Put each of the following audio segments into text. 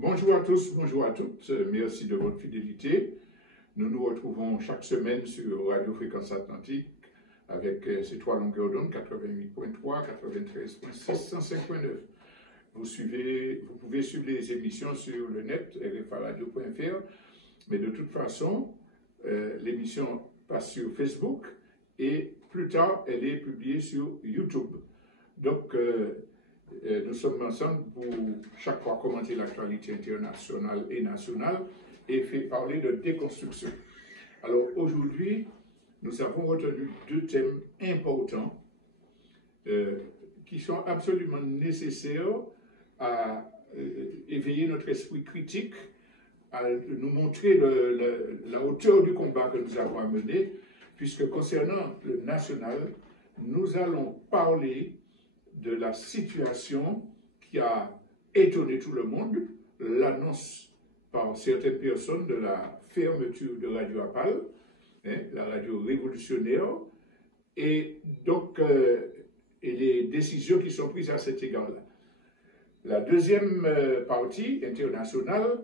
Bonjour à tous, bonjour à toutes, merci de votre fidélité. Nous nous retrouvons chaque semaine sur Radio Fréquence Atlantique avec ces trois longueurs d'onde, 88.3, 93.6, 105.9. Vous pouvez suivre les émissions sur le net, rfaradio.fr, mais de toute façon, l'émission passe sur Facebook et plus tard, elle est publiée sur YouTube. Donc, nous sommes ensemble pour chaque fois commenter l'actualité internationale et nationale et faire parler de déconstruction. Alors aujourd'hui, nous avons retenu deux thèmes importants qui sont absolument nécessaires à éveiller notre esprit critique, à nous montrer la hauteur du combat que nous avons à mener, puisque concernant le national, nous allons parler de la situation qui a étonné tout le monde, l'annonce par certaines personnes de la fermeture de Radio Apal, la radio révolutionnaire, et donc et les décisions qui sont prises à cet égard-là. La deuxième partie internationale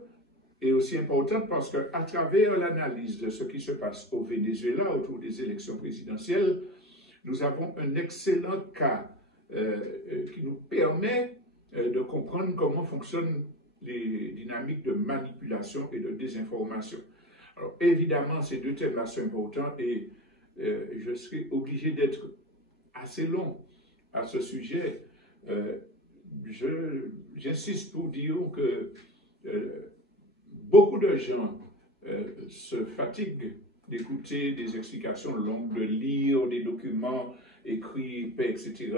est aussi importante parce qu'à travers l'analyse de ce qui se passe au Venezuela autour des élections présidentielles, nous avons un excellent cas qui nous permet de comprendre comment fonctionnent les dynamiques de manipulation et de désinformation. Alors évidemment, ces deux thèmes-là sont importants et je serai obligé d'être assez long à ce sujet. J'insiste pour dire que beaucoup de gens se fatiguent d'écouter des explications longues, de lire des documents écrits, etc.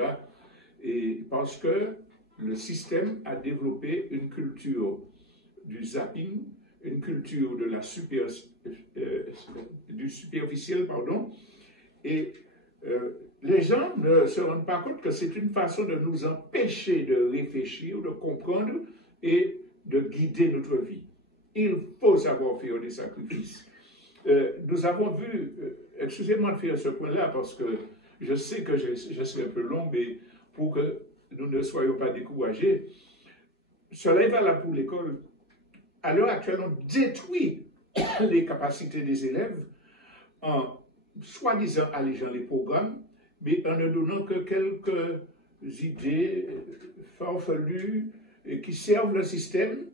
Et parce que le système a développé une culture du zapping, une culture de la du superficiel, pardon, et les gens ne se rendent pas compte que c'est une façon de nous empêcher de réfléchir, de comprendre et de guider notre vie. Il faut savoir faire des sacrifices. Nous avons vu, excusez-moi de faire ce point-là parce que je sais que je serai un peu long, mais pour que nous ne soyons pas découragés, cela est valable pour l'école. À l'heure actuelle, on détruit les capacités des élèves en soi-disant allégeant les programmes, mais en ne donnant que quelques idées farfelues qui servent le système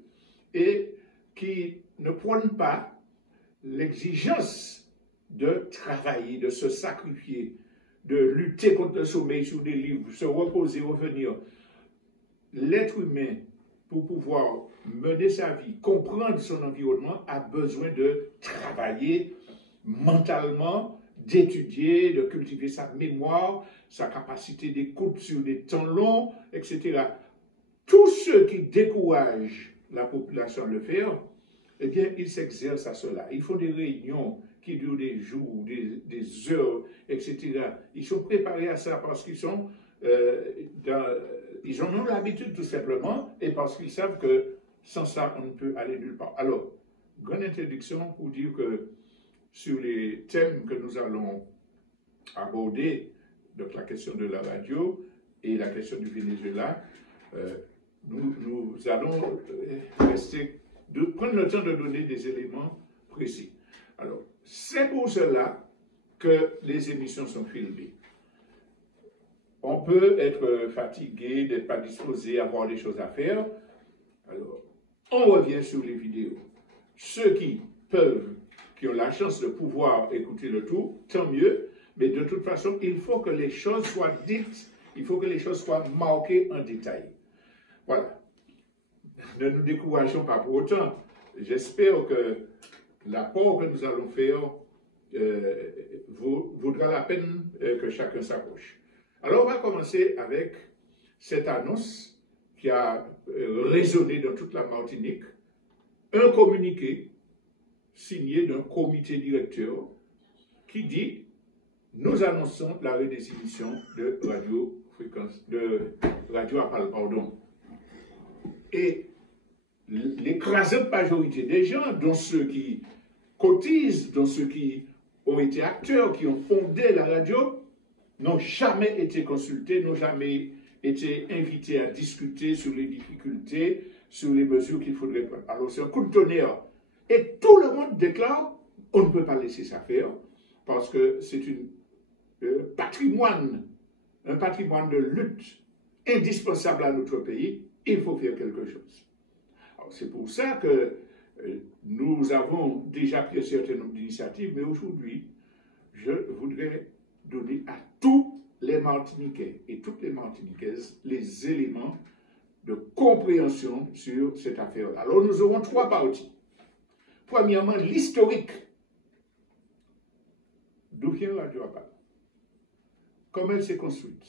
et qui ne prônent pas l'exigence de travailler, de se sacrifier, de lutter contre le sommeil sur des livres, se reposer, revenir. L'être humain, pour pouvoir mener sa vie, comprendre son environnement, a besoin de travailler mentalement, d'étudier, de cultiver sa mémoire, sa capacité d'écoute sur des temps longs, etc. Tous ceux qui découragent la population de le faire, eh bien, ils s'exercent à cela. Ils font des réunions qui durent des jours, des heures, etc. Ils sont préparés à ça parce qu'ils sont ils en ont l'habitude tout simplement et parce qu'ils savent que sans ça, on ne peut aller nulle part. Alors, grande introduction pour dire que sur les thèmes que nous allons aborder, donc la question de la radio et la question du Venezuela, nous allons prendre le temps de donner des éléments précis. Alors, c'est pour cela que les émissions sont filmées. On peut être fatigué, d'être pas disposé, avoir des choses à faire. Alors, on revient sur les vidéos. Ceux qui peuvent, qui ont la chance de pouvoir écouter le tout, tant mieux. Mais de toute façon, il faut que les choses soient dites, il faut que les choses soient marquées en détail. Voilà. Ne nous décourageons pas pour autant. J'espère que l'apport que nous allons faire vaudra la peine que chacun s'approche. Alors on va commencer avec cette annonce qui a résonné dans toute la Martinique, un communiqué signé d'un comité directeur qui dit « Nous annonçons la redéfinition de Radio Apal, pardon. » Et l'écrasante majorité des gens, dont ceux qui cotisent, dont ceux qui ont été acteurs, qui ont fondé la radio, n'ont jamais été consultés, n'ont jamais été invités à discuter sur les difficultés, sur les mesures qu'il faudrait prendre. Alors c'est un coup de tonnerre. Et tout le monde déclare, on ne peut pas laisser ça faire, parce que c'est un patrimoine de lutte indispensable à notre pays, il faut faire quelque chose. C'est pour ça que nous avons déjà pris un certain nombre d'initiatives, mais aujourd'hui, je voudrais donner à tous les Martiniquais et toutes les Martiniquaises les éléments de compréhension sur cette affaire-là. Alors, nous aurons trois parties. Premièrement, l'historique. D'où vient Radio Apal? Comment elle s'est construite?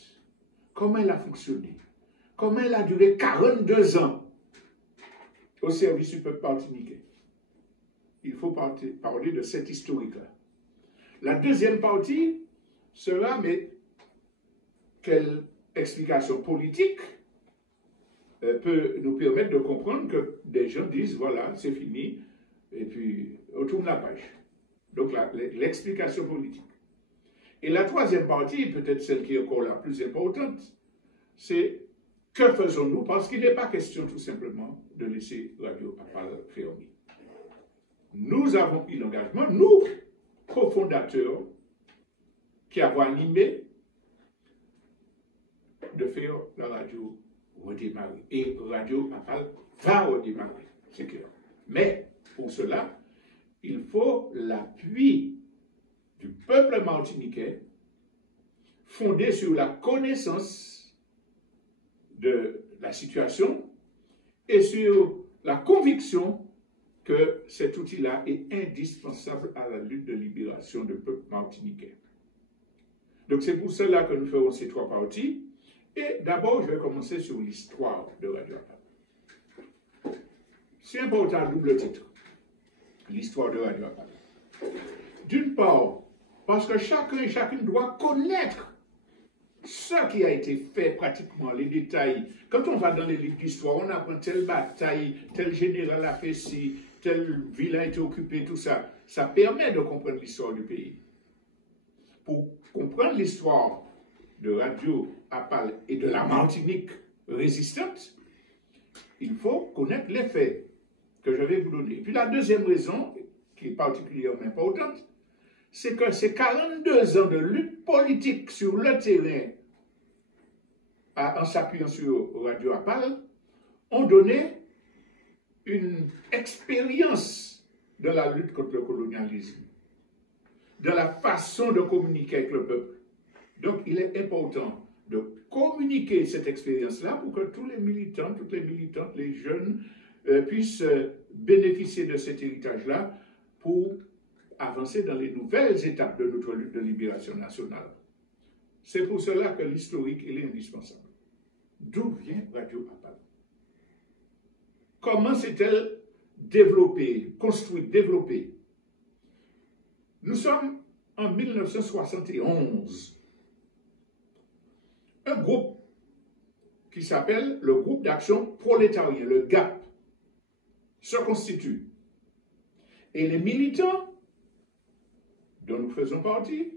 Comment elle a fonctionné? Comment elle a duré 42 ans au service du peuple martiniquais? Il faut parler de cette historique-là. La deuxième partie sera, mais quelle explication politique peut nous permettre de comprendre que des gens disent, voilà, c'est fini, et puis on tourne la page. Donc l'explication politique. Et la troisième partie, peut-être celle qui est encore la plus importante, c'est que faisons-nous? Parce qu'il n'est pas question tout simplement de laisser Radio Apal fermer. Nous avons pris l'engagement, nous, cofondateurs, qui avons animé, de faire la radio redémarrer. Et Radio Apal va redémarrer, c'est clair. Mais pour cela, il faut l'appui du peuple martiniquais fondé sur la connaissance de la situation et sur la conviction que cet outil-là est indispensable à la lutte de libération du peuple martiniquais. Donc c'est pour cela que nous ferons ces trois parties. Et d'abord, je vais commencer sur l'histoire de Radio Apal. C'est important, double titre. L'histoire de Radio Apal. D'une part, parce que chacun et chacune doit connaître ce qui a été fait pratiquement, les détails. Quand on va dans les livres d'histoire, on apprend telle bataille, tel général a fait ci, telle ville a été occupée, tout ça. Ça permet de comprendre l'histoire du pays. Pour comprendre l'histoire de Radio Apal et de la Martinique résistante, il faut connaître les faits que je vais vous donner. Et puis la deuxième raison, qui est particulièrement importante, c'est que ces 42 ans de lutte politique sur le terrain, en s'appuyant sur Radio Apal, ont donné une expérience de la lutte contre le colonialisme, de la façon de communiquer avec le peuple. Donc, il est important de communiquer cette expérience-là pour que tous les militants, toutes les militantes, les jeunes puissent bénéficier de cet héritage-là pour avancer dans les nouvelles étapes de notre lutte de libération nationale. C'est pour cela que l'historique, il est indispensable. D'où vient Radio Apal? Comment s'est-elle développée, construite, développée? Nous sommes en 1971. Un groupe qui s'appelle le Groupe d'action prolétarien, le GAP, se constitue. Et les militants dont nous faisons partie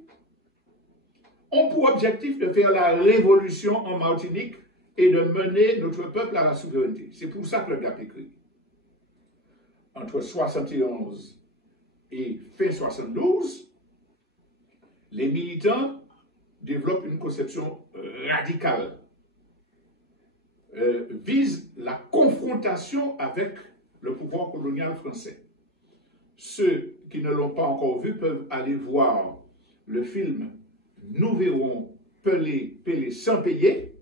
ont pour objectif de faire la révolution en Martinique et de mener notre peuple à la souveraineté. C'est pour ça que le GAP est créé. Entre 71 et fin 72, les militants développent une conception radicale, vise la confrontation avec le pouvoir colonial français. Ceux qui ne l'ont pas encore vu peuvent aller voir le film « Nous verrons Pelé sans payer »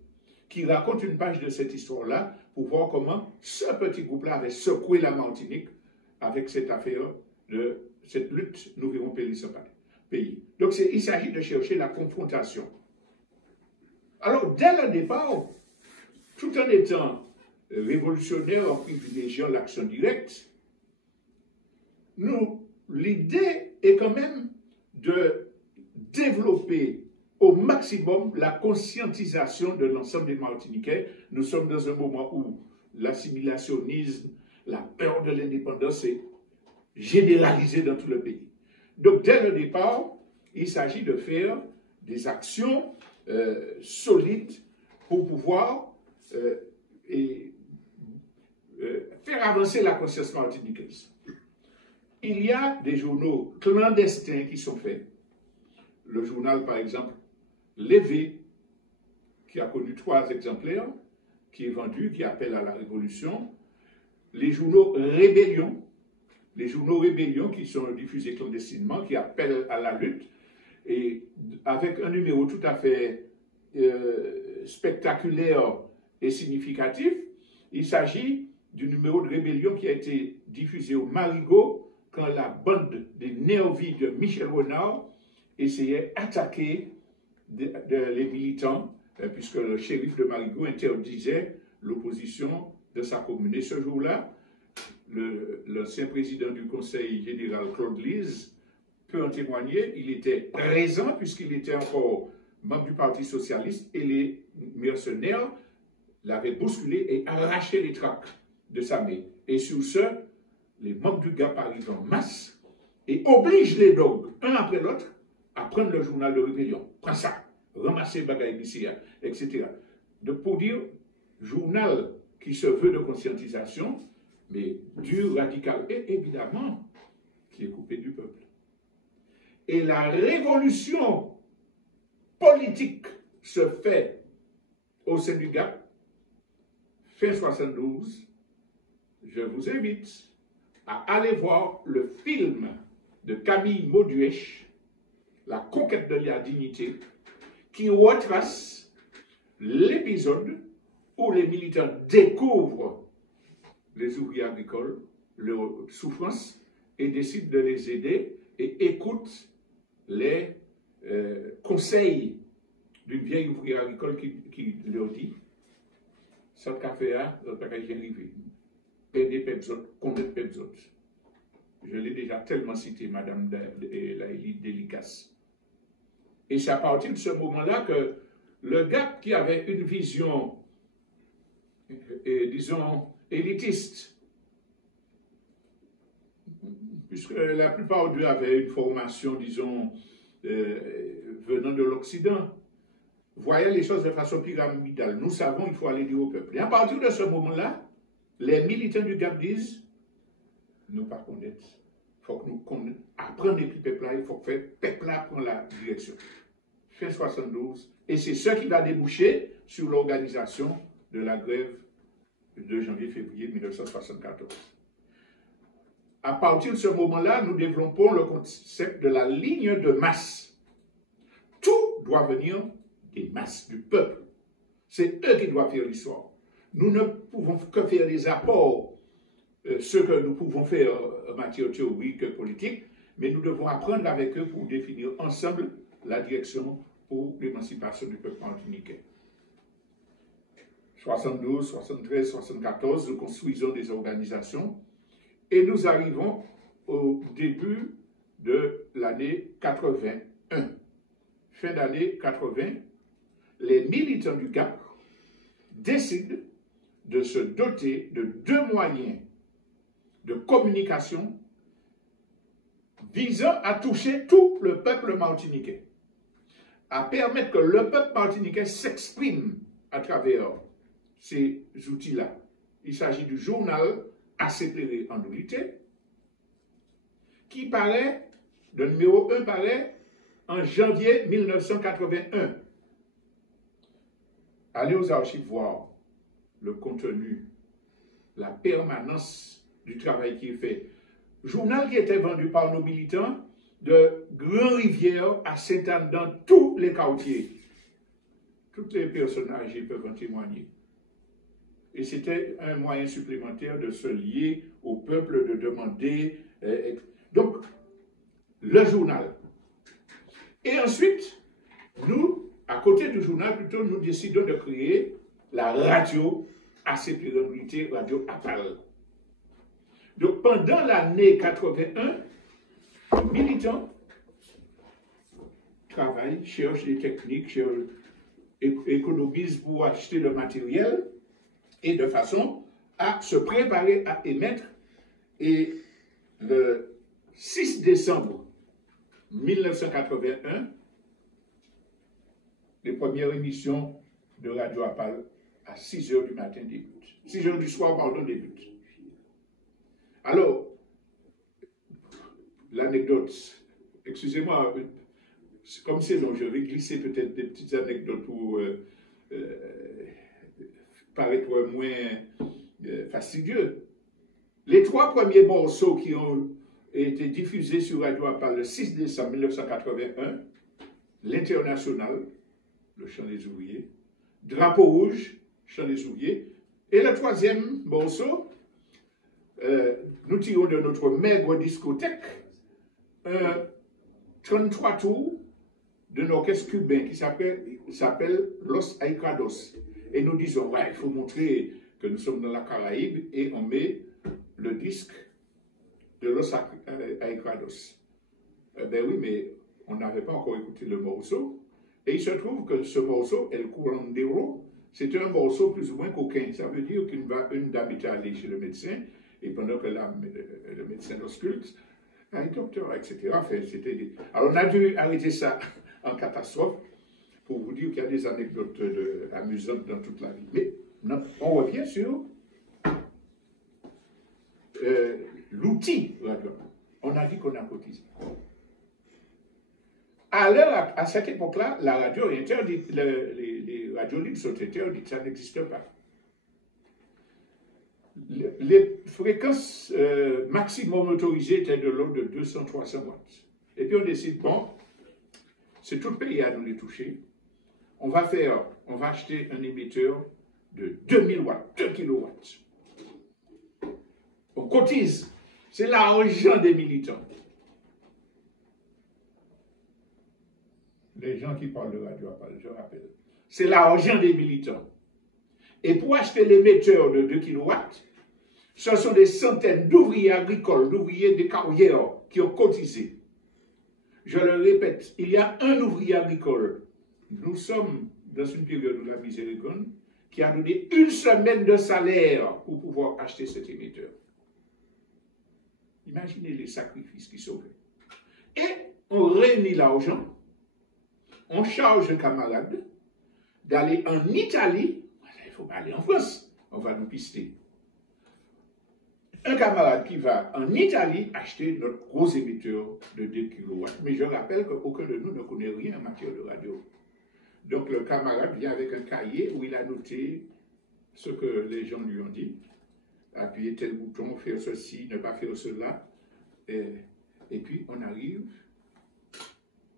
qui raconte une page de cette histoire-là pour voir comment ce petit groupe-là avait secoué la Martinique avec cette affaire de cette lutte « Nous verrons Pelé sans payer ». Donc il s'agit de chercher la confrontation. Alors dès le départ, tout en étant révolutionnaire en privilégiant l'action directe, l'idée est quand même de développer au maximum la conscientisation de l'ensemble des Martiniquais. Nous sommes dans un moment où l'assimilationnisme, la peur de l'indépendance est généralisée dans tout le pays. Donc dès le départ, il s'agit de faire des actions solides pour pouvoir faire avancer la conscience martiniquaise. Il y a des journaux clandestins qui sont faits. Le journal, par exemple, Lévé, qui a connu 3 exemplaires, qui est vendu, qui appelle à la révolution. Les journaux Rébellion, qui sont diffusés clandestinement, qui appellent à la lutte, et avec un numéro tout à fait spectaculaire et significatif. Il s'agit du numéro de Rébellion qui a été diffusé au Marigot quand la bande des nervis de Michel Renard essayait d'attaquer les militants, puisque le shérif de Marigot interdisait l'opposition de sa commune. Et ce jour-là, l'ancien président du Conseil général, Claude Lise, peut en témoigner. Il était présent, puisqu'il était encore membre du Parti socialiste, et les mercenaires l'avaient bousculé et arraché les tracts de sa main. Et sur ce, les membres du GAP arrivent en masse et obligent les dogs, un après l'autre, à prendre le journal de Rébellion. Prends ça, ramassez bagaille d'ici, etc. Donc pour dire, journal qui se veut de conscientisation, mais dur, radical, et évidemment, qui est coupé du peuple. Et la révolution politique se fait au sein du GAP, fin 72. Je vous invite à aller voir le film de Camille Mauduèche, La conquête de la dignité, qui retrace l'épisode où les militants découvrent les ouvriers agricoles, leurs souffrances, et décident de les aider et écoutent les conseils d'une vieille ouvrière agricole qui leur dit « ça le café a, ça pas qu'à y arriver. Perdez Pepzot, connaître Pepzot. » Je l'ai déjà tellement cité, Madame Laëlie Délicasse. Et c'est à partir de ce moment-là que le GAP, qui avait une vision, disons, élitiste, puisque la plupart d'eux avaient une formation, disons, venant de l'Occident, voyaient les choses de façon pyramidale. Nous savons, il faut aller dire au peuple. Et à partir de ce moment-là, les militants du GAP disent, nous pas connaître. Il faut que nous apprenions et puis peuple-là, il faut que le peuple-là prenne la direction. Fin 72, et c'est ce qui va déboucher sur l'organisation de la grève de janvier-février 1974. À partir de ce moment-là, nous développons le concept de la ligne de masse. Tout doit venir des masses, du peuple. C'est eux qui doivent faire l'histoire. Nous ne pouvons que faire des apports, ce que nous pouvons faire en matière théorique et politique, mais nous devons apprendre avec eux pour définir ensemble la direction pour l'émancipation du peuple martiniquais. 72, 73, 74, nous construisons des organisations et nous arrivons au début de l'année 81. Fin d'année 80, les militants du GAP décident de se doter de 2 moyens de communication visant à toucher tout le peuple martiniquais, à permettre que le peuple martiniquais s'exprime à travers ces outils-là. Il s'agit du journal ACPR en nullité, qui paraît, le numéro 1 paraît en janvier 1981. Allez aux archives voir le contenu, la permanence du travail qui est fait. Journal qui était vendu par nos militants de Grand-Rivière à Sainte-Anne dans tous les quartiers. Toutes les personnes âgées peuvent en témoigner. Et c'était un moyen supplémentaire de se lier au peuple, de demander. Donc, le journal. Et ensuite, nous, à côté du journal, plutôt, nous décidons de créer la radio ACPR, Radio APAL. Donc, pendant l'année 81, les militants travaillent, cherchent des techniques, économisent pour acheter le matériel et de façon à se préparer à émettre. Et le 6 décembre 1981, les premières émissions de Radio Apal à 6 h du matin débutent. 6 h du soir, pardon, débutent. Alors, l'anecdote, excusez-moi, comme c'est long, je vais glisser peut-être des petites anecdotes pour paraître moins fastidieux. Les 3 premiers morceaux qui ont été diffusés sur Radio Appa le 6 décembre 1981, l'International, le chant des ouvriers, Drapeau rouge, chant des ouvriers, et le 3e morceau, nous tirons de notre maigre discothèque 33 tours d'un orchestre cubain qui s'appelle Los Aicados. Et nous disons, ouais, il faut montrer que nous sommes dans la Caraïbe, et on met le disque de Los Aicados. Ben oui, mais on n'avait pas encore écouté le morceau. Et il se trouve que ce morceau, El Curandero, c'était un morceau plus ou moins coquin. Ça veut dire qu'une dame était allée chez le médecin, et pendant que le médecin ausculte, un docteur, etc. Alors on a dû arrêter ça en catastrophe pour vous dire qu'il y a des anecdotes amusantes dans toute la vie. Mais non, on revient sur l'outil radio. On a dit qu'on a cotisé. À cette époque-là, la radio est interdite, les radios libres sont interdites, ça n'existe pas. Les fréquences maximum autorisées étaient de l'ordre de 200-300 watts. Et puis on décide, bon, c'est tout le pays à nous les toucher. On va acheter un émetteur de 2000 watts, 2 kilowatts. On cotise. C'est l'argent des militants. Les gens qui parlent de Radio Appa, je rappelle. C'est l'argent des militants. Et pour acheter l'émetteur de 2 kilowatts, ce sont des centaines d'ouvriers agricoles, d'ouvriers des carrières qui ont cotisé. Je le répète, il y a un ouvrier agricole. Nous sommes dans une période où la miséricorde qui a donné 1 semaine de salaire pour pouvoir acheter cet émetteur. Imaginez les sacrifices qui sont faits. Et on réunit l'argent, on charge un camarade d'aller en Italie. Il ne faut pas aller en France, on va nous pister. Un camarade qui va en Italie acheter notre gros émetteur de 2 kW. Mais je rappelle qu'aucun de nous ne connaît rien en matière de radio. Donc le camarade vient avec un cahier où il a noté ce que les gens lui ont dit. Appuyer tel bouton, faire ceci, ne pas faire cela. Et puis on arrive.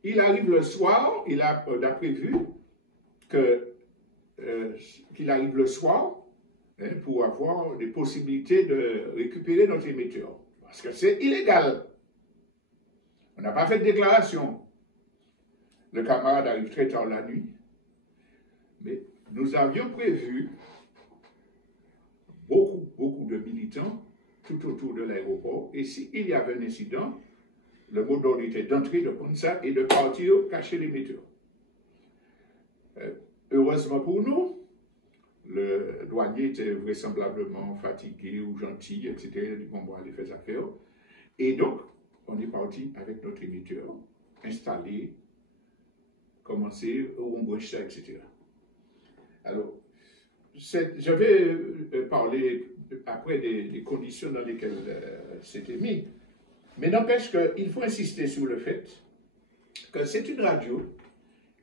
Il arrive le soir, on a prévu qu'il arrive le soir, pour avoir des possibilités de récupérer notre émetteur. Parce que c'est illégal. On n'a pas fait de déclaration. Le camarade arrive très tard la nuit. Mais nous avions prévu beaucoup de militants tout autour de l'aéroport. Et s'il y avait un incident, le mot d'ordre était d'entrer, de prendre ça et de partir cacher l'émetteur. Heureusement pour nous, le douanier était vraisemblablement fatigué ou gentil, etc. Il a dit, bon, aller faire affaire. Et donc, on est parti avec notre émetteur, installé, commencer, on branche ça, etc. Alors, je vais parler après des conditions dans lesquelles c'était mis. Mais n'empêche qu'il faut insister sur le fait que c'est une radio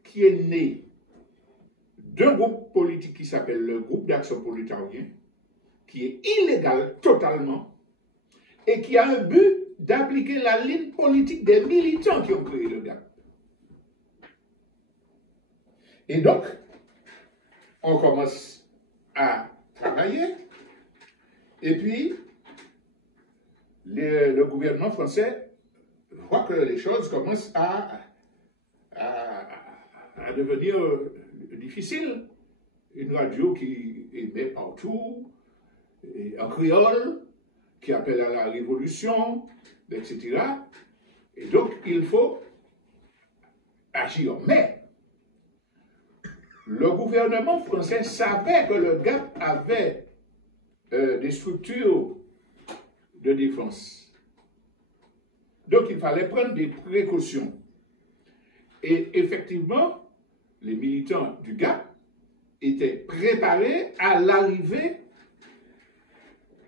qui est née d'un groupe politique qui s'appelle le groupe d'action prolétarien, qui est illégal totalement, et qui a un but d'appliquer la ligne politique des militants qui ont créé le GAP. Et donc, on commence à travailler, et puis le gouvernement français voit que les choses commencent à devenir difficiles. Une radio qui émet partout, en créole, qui appelle à la révolution, etc. Et donc, il faut agir. Mais, le gouvernement français savait que le GAP avait des structures de défense. Donc, il fallait prendre des précautions. Et effectivement, les militants du GAP étaient préparés à l'arrivée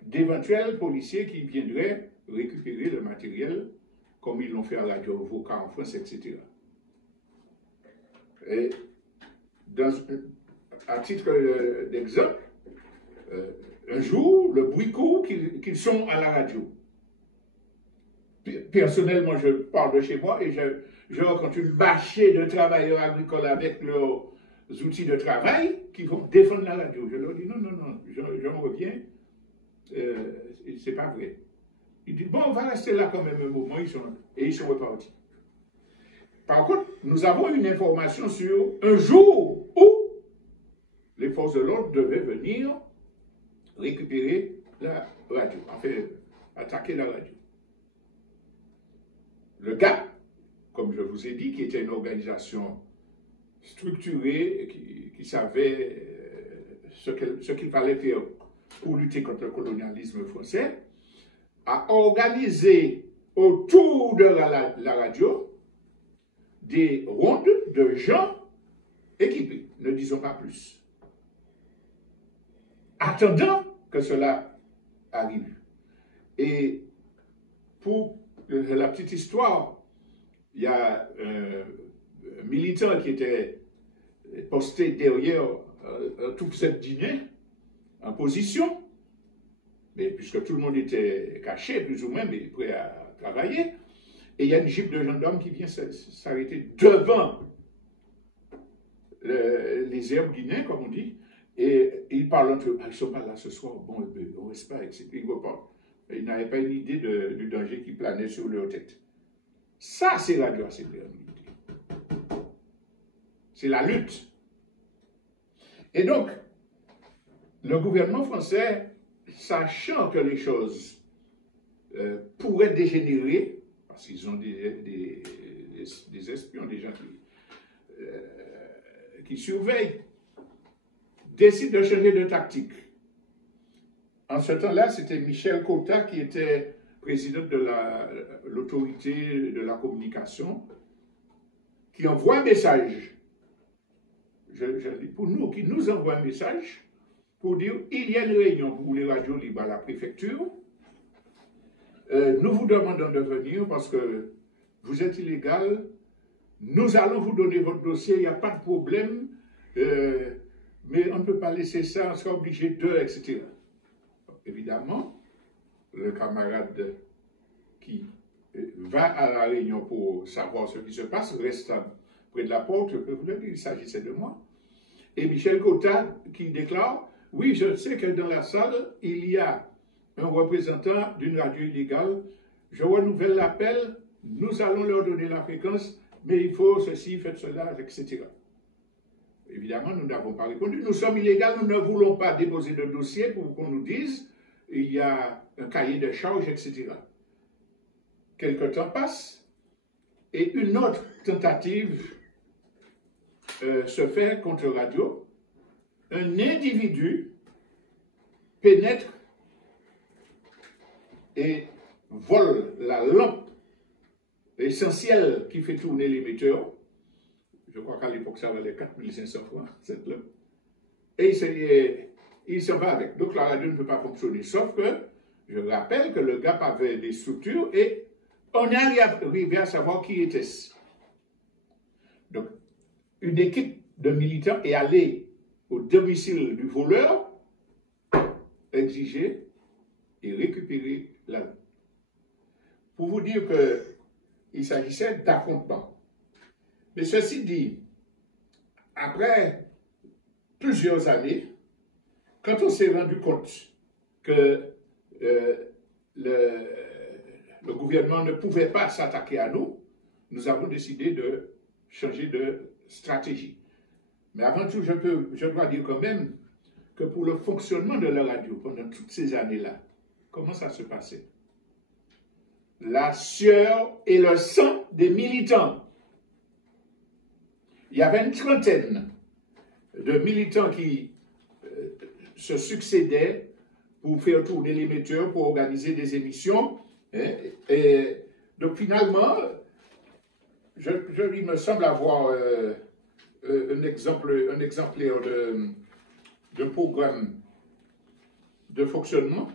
d'éventuels policiers qui viendraient récupérer le matériel, comme ils l'ont fait à Radio Voca en France, etc. Et à titre d'exemple, un jour, le bruit court qu'ils sont à la radio. Personnellement, je parle de chez moi et je rencontre une bâchée de travailleurs agricoles avec leurs outils de travail qui vont défendre la radio. Je leur dis non, non, non, j'en reviens, c'est pas vrai. Ils disent bon, on va rester là quand même un moment, ils sont repartis. Par contre, nous avons une information sur un jour où les forces de l'ordre devaient venir récupérer la radio, enfin, attaquer la radio. Le GAP, comme je vous ai dit, qui était une organisation structurée, qui savait ce qu'il fallait faire pour lutter contre le colonialisme français, a organisé autour de la radio des rondes de gens équipés, ne disons pas plus, attendant que cela arrive. Et pour la petite histoire, il y a un militant qui était posté derrière tout cette dîner, en position, mais puisque tout le monde était caché, plus ou moins, mais prêt à travailler, et il y a une jeep de gendarmes qui vient s'arrêter devant les herbes guinéens, comme on dit, et ils parlent entre eux. Ah, ils ne sont pas là ce soir, bon, on ne reste pas, etc. Ils repartent. Ils n'avaient pas une idée du danger qui planait sur leur tête. Ça, c'est la grâce de l'unité. C'est la lutte. Et donc, le gouvernement français, sachant que les choses pourraient dégénérer, parce qu'ils ont des espions, des gens qui surveillent, décide de changer de tactique. En ce temps-là, c'était Michel Cotta qui était président de l'autorité de la communication, qui envoie un message, je dis pour nous, qui nous envoie un message pour dire il y a une réunion pour les radios libres à la préfecture. Nous vous demandons de venir parce que vous êtes illégal. Nous allons vous donner votre dossier, il n'y a pas de problème, mais on ne peut pas laisser ça, on sera obligé de, etc. Évidemment, le camarade qui va à la réunion pour savoir ce qui se passe reste près de la porte, je peux vous le dire, il s'agissait de moi. Et Michel Cotta qui déclare, oui, je sais que dans la salle, il y a un représentant d'une radio illégale, je renouvelle l'appel, nous allons leur donner la fréquence, mais il faut ceci, faites cela, etc. Évidemment, nous n'avons pas répondu. Nous sommes illégaux, nous ne voulons pas déposer de dossier pour qu'on nous dise il y a un cahier de charges, etc. Quelque temps passe et une autre tentative se fait contre radio. Un individu pénètre et vole la lampe essentielle qui fait tourner l'émetteur. Je crois qu'à l'époque, ça valait 4500 francs, cette lampe. Et il s'en va avec. Donc la radio ne peut pas fonctionner. Sauf que, je rappelle que le GAP avait des structures et on est arrivé à savoir qui était-ce. Donc, une équipe de militants est allée au domicile du voleur, exiger et récupérer la lampe. Pour vous dire qu'il s'agissait d'affrontement. Mais ceci dit, après plusieurs années, quand on s'est rendu compte que le gouvernement ne pouvait pas s'attaquer à nous, nous avons décidé de changer de stratégie. Mais avant tout, je dois dire quand même que pour le fonctionnement de la radio pendant toutes ces années-là, comment ça se passait? La sueur et le sang des militants. Il y avait une trentaine de militants qui se succédaient pour faire tourner l'émetteur, pour organiser des émissions. Et donc finalement, il me semble avoir un exemplaire de programme de fonctionnement.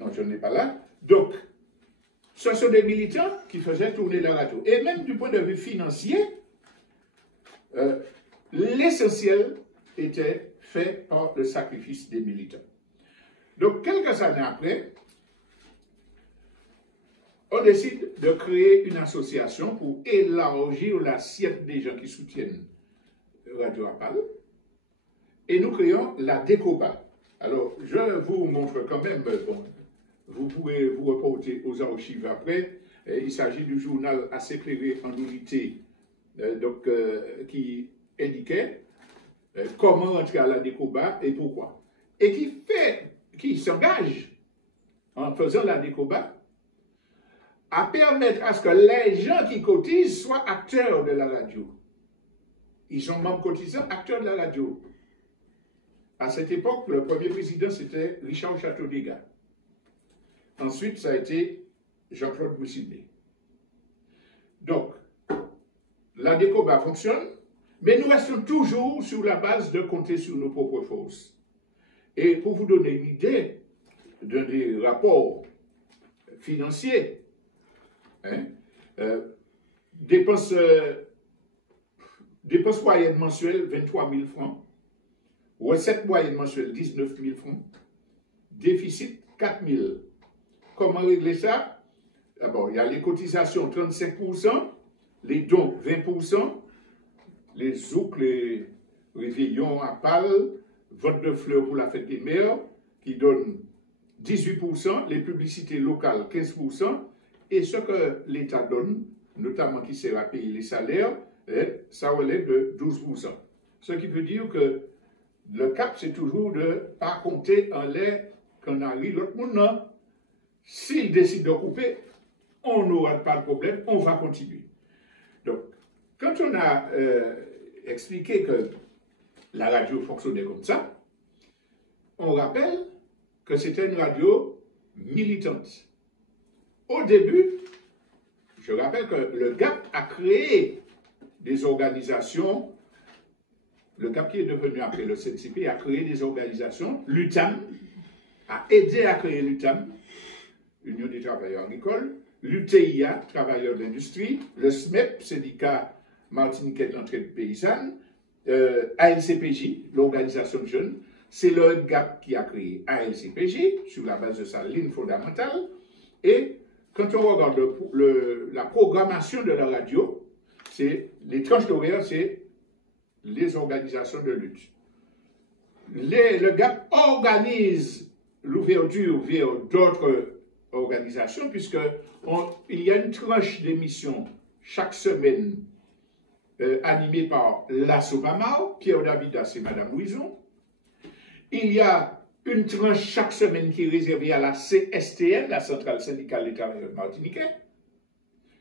Non, je n'ai pas là. Donc, ce sont des militants qui faisaient tourner la radio. Et même du point de vue financier, l'essentiel était fait par le sacrifice des militants. Donc, quelques années après, on décide de créer une association pour élargir l'assiette des gens qui soutiennent Radio Apal. Et nous créons la Décoba. Alors, je vous montre quand même, bon, vous pourrez vous reporter aux archives après. Il s'agit du journal assez éclairé en unité, qui indiquait comment entrer à la Décoba et pourquoi. Et qui s'engage en faisant la Décoba à permettre à ce que les gens qui cotisent soient acteurs de la radio. Ils sont membres cotisants, acteurs de la radio. À cette époque, le premier président, c'était Richard Chateau-Degas. Ensuite, ça a été Jean-Claude Boussinet. Donc, la Décoba fonctionne, mais nous restons toujours sur la base de compter sur nos propres forces. Et pour vous donner une idée d'un des rapports financiers, dépenses moyennes mensuelles, 23 000 francs. Recettes moyennes mensuelles, 19 000 francs. Déficit, 4 000. Comment régler ça? D'abord, il y a les cotisations, 35%, les dons, 20%, les zouks, les réveillons à pâle, vote de fleurs pour la fête des mères, qui donne 18%, les publicités locales, 15%, et ce que l'État donne, notamment qui sert à payer les salaires, ça relève de 12%. Ce qui veut dire que le cap, c'est toujours de ne pas compter en l'air qu'on arrive l'autre monde. Non. S'il décide de couper, on n'aura pas de problème, on va continuer. Donc, quand on a expliqué que la radio fonctionnait comme ça, on rappelle que c'était une radio militante. Au début, je rappelle que le GAP a créé des organisations. Le GAP qui est devenu après le CNCP a créé des organisations. L'UTAM a aidé à créer l'UTAM, Union des travailleurs agricoles, l'UTIA, travailleurs de l'industrie, le SMEP, syndicat martiniquais de l'entraide paysanne, ALCPJ, l'organisation de jeunes. C'est le GAP qui a créé ALCPJ sur la base de sa ligne fondamentale. Et quand on regarde la programmation de la radio, c'est les tranches d'horaire, c'est les organisations de lutte. Le GAP organise l'ouverture vers d'autres organisations, puisqu'il y a une tranche d'émission chaque semaine animée par la Sopamar, Pierre Davidas et Madame Louison. Il y a une tranche chaque semaine qui est réservée à la CSTN, la Centrale Syndicale des Travailleurs Martiniquais.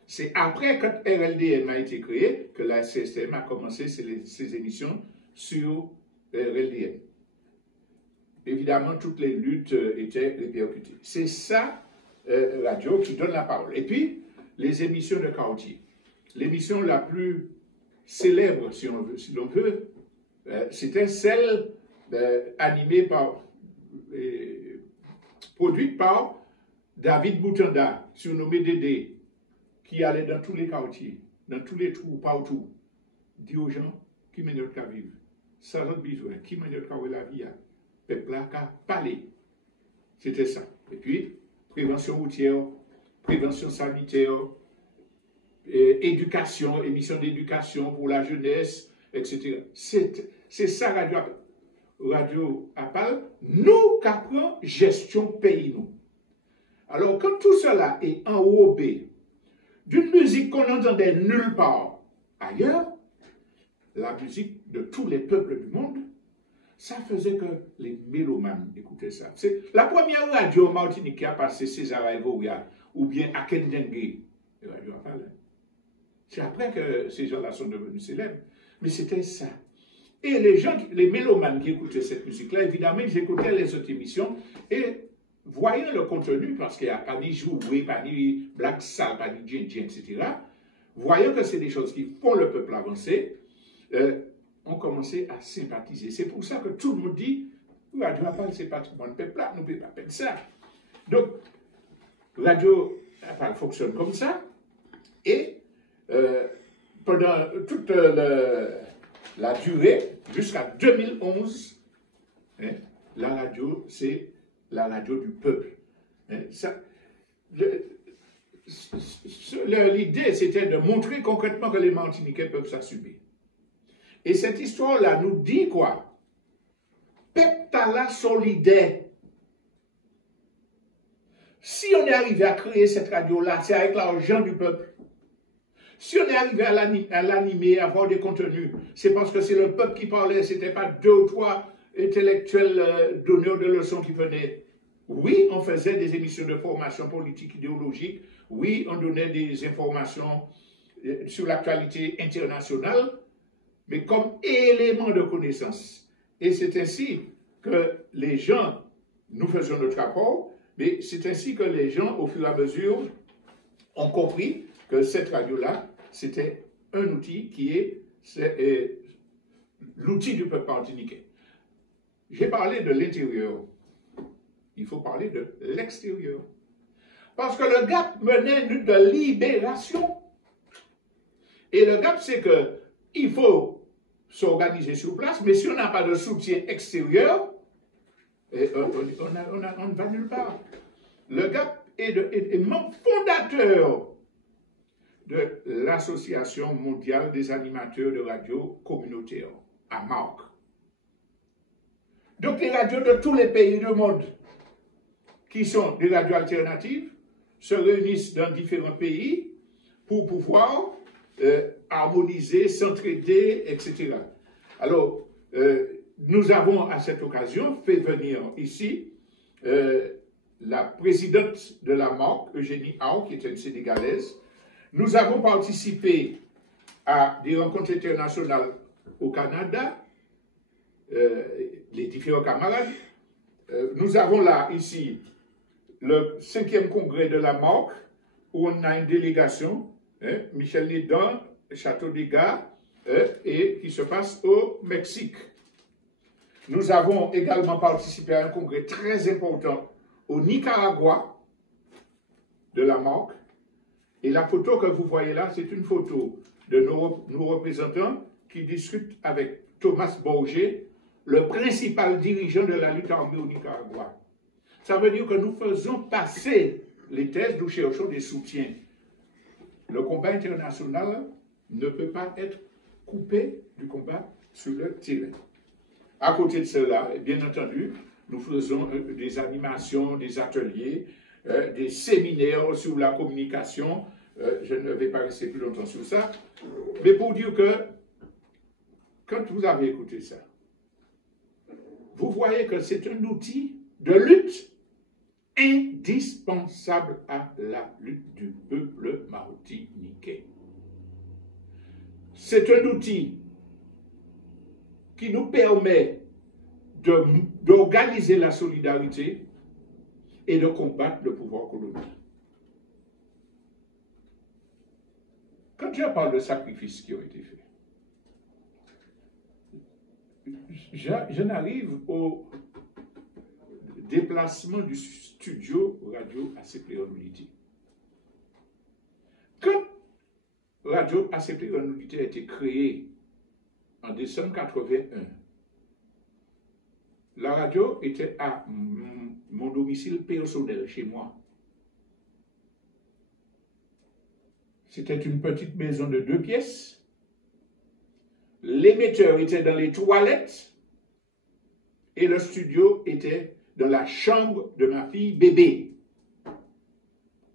C'est après, quand RLDM a été créé, que la CSTM a commencé ses émissions sur RLDM. Évidemment, toutes les luttes étaient répercutées. C'est ça, radio, qui donne la parole. Et puis, les émissions de quartier. L'émission la plus célèbre, si l'on veut, c'était celle animée par, produite par David Boutanda, surnommé Dédé, qui allait dans tous les quartiers, dans tous les trous, partout, dit aux gens qui mènent qu'à vivre, sans autre besoin, qui mènent qu'à la vie, peuple là qu'à parler. C'était ça. Et puis, prévention routière, prévention sanitaire, éducation, émission d'éducation pour la jeunesse, etc. C'est ça, Radio Apal, nous qu'apprenons gestion pays nous. Alors, quand tout cela est enrobé d'une musique qu'on n'entendait nulle part ailleurs, la musique de tous les peuples du monde, ça faisait que les mélomanes écoutaient ça. C'est la première radio Martinique qui a passé César Evoria ou bien Akendengue, Radio Apal. C'est après que ces gens-là sont devenus célèbres. Mais c'était ça. Et les mélomanes qui écoutaient cette musique-là, évidemment, ils écoutaient les autres émissions et voyant le contenu, parce qu'il n'y a pas ni joué, pas ni black sal, pas ni djin, etc., voyant que c'est des choses qui font le peuple avancer, on commençait à sympathiser. C'est pour ça que tout le monde dit, Radio Apal, c'est patrimoine peuple là, nous ne pouvons pas perdre ça. Donc, Radio Apal fonctionne comme ça, et pendant toute la durée, jusqu'à 2011, hein, la radio, c'est la radio du peuple. Hein, l'idée, c'était de montrer concrètement que les Martiniquais peuvent s'assumer. Et cette histoire-là nous dit quoi? Peptala solidaire. Si on est arrivé à créer cette radio-là, c'est avec l'argent du peuple. Si on est arrivé à l'animer, à avoir des contenus, c'est parce que c'est le peuple qui parlait, ce n'était pas 2 ou 3 intellectuels donneurs de leçons qui venaient. Oui, on faisait des émissions de formation politique, idéologique. Oui, on donnait des informations sur l'actualité internationale, mais comme élément de connaissance. Et c'est ainsi que les gens, nous faisions notre rapport, mais c'est ainsi que les gens, au fur et à mesure, ont compris que cette radio-là, c'était un outil qui est l'outil du peuple martiniquais. J'ai parlé de l'intérieur. Il faut parler de l'extérieur. Parce que le GAP menait une lutte de libération. Et le GAP, c'est qu'il faut s'organiser sur place, mais si on n'a pas de soutien extérieur, on ne va nulle part. Le GAP est membre fondateur de l'Association mondiale des animateurs de radio communautaire, AMARC. Donc les radios de tous les pays du monde, qui sont des radios alternatives, se réunissent dans différents pays pour pouvoir harmoniser, s'entraider, etc. Alors, nous avons à cette occasion fait venir ici la présidente de la MARC, Eugénie Aou, qui est une Sénégalaise. Nous avons participé à des rencontres internationales au Canada, les différents camarades. Nous avons là, ici, le 5e congrès de la MARC, où on a une délégation, Michel Nédan, Château des Gars, et qui se passe au Mexique. Nous avons également participé à un congrès très important au Nicaragua de la MARC. Et la photo que vous voyez là, c'est une photo de nos représentants qui discutent avec Thomas Borgé, le principal dirigeant de la lutte armée au Nicaragua. Ça veut dire que nous faisons passer les thèses, nous cherchons des soutiens. Le combat international ne peut pas être coupé du combat sur le terrain. À côté de cela, bien entendu, nous faisons des animations, des ateliers, des séminaires sur la communication. Je ne vais pas rester plus longtemps sur ça. Mais pour dire que, quand vous avez écouté ça, vous voyez que c'est un outil de lutte indispensable à la lutte du peuple martiniquais. C'est un outil qui nous permet d'organiser la solidarité et de combattre le pouvoir colonial. Quand je parle de sacrifices qui ont été faits, j'en arrive au déplacement du studio Radio ACP Renouvelité. Quand Radio ACP Renouvelité a été créée en décembre 81, la radio était à mon domicile personnel, chez moi. C'était une petite maison de 2 pièces. L'émetteur était dans les toilettes et le studio était dans la chambre de ma fille bébé.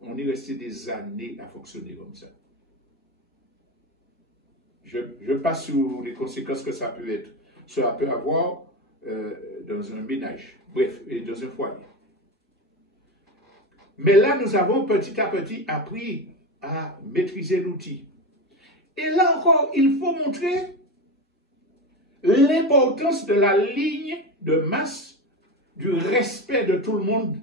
On est resté des années à fonctionner comme ça. Je passe sur les conséquences que ça peut avoir dans un ménage, bref, et dans un foyer. Mais là, nous avons petit à petit appris à maîtriser l'outil. Et là encore, il faut montrer l'importance de la ligne de masse, du respect de tout le monde.